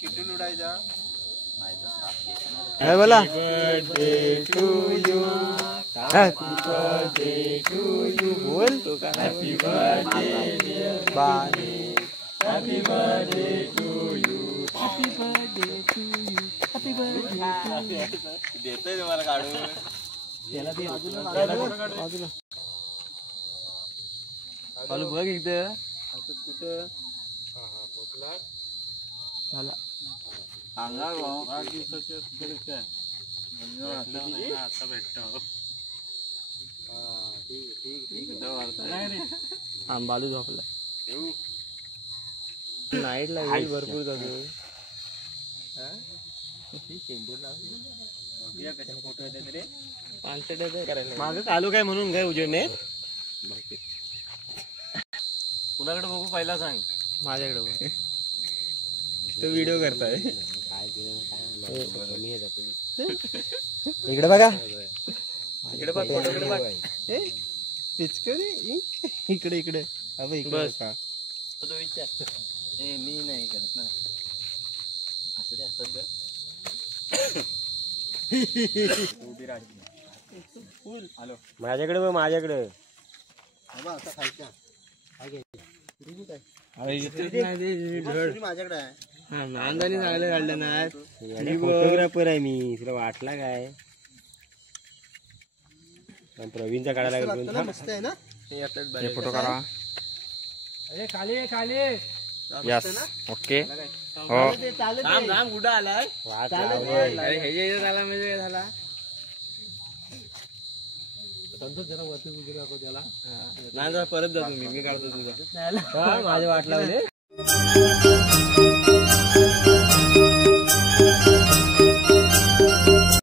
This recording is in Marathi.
किटून उडायचा काय बोला birthday to you happy birthday to you बोल तो का happy birthday bye happy birthday to you happy birthday to you happy birthday देतोय तुम्हाला काढून त्याला ते बाजूला चालू बघ इथं कुठं चला सांगा 8 दिवसाची आता भेटतो बालू झोपला नाईटला वेळ भरपूर जातो माझं चालू काय म्हणून काय उजेडणे कुणाकडे बघू पहिला सांग माझ्याकडे बघ तो व्हिडिओ करताय इकडे बघा इकडे बघ फोटोकडे बघ इकडे इकडे बस तो विचार मी नाही करत ना असं ते असत माझ्याकडे बघ माझ्याकडे माझ्याकडे आहे नांदानी चांगलं काढलं ना फोटोग्राफर आहे मी तुला वाटला काय प्रवीणचा काढायला लागला मस्त आहे ना फोटो काढा खाली खाली यस ओके हो राम कुठं आलाय झाला म्हणजे झाला जरा वरती वगैरे दाखव त्याला नाही जरा परत जातो मी काढतो तुझा माझ्या वाट लावले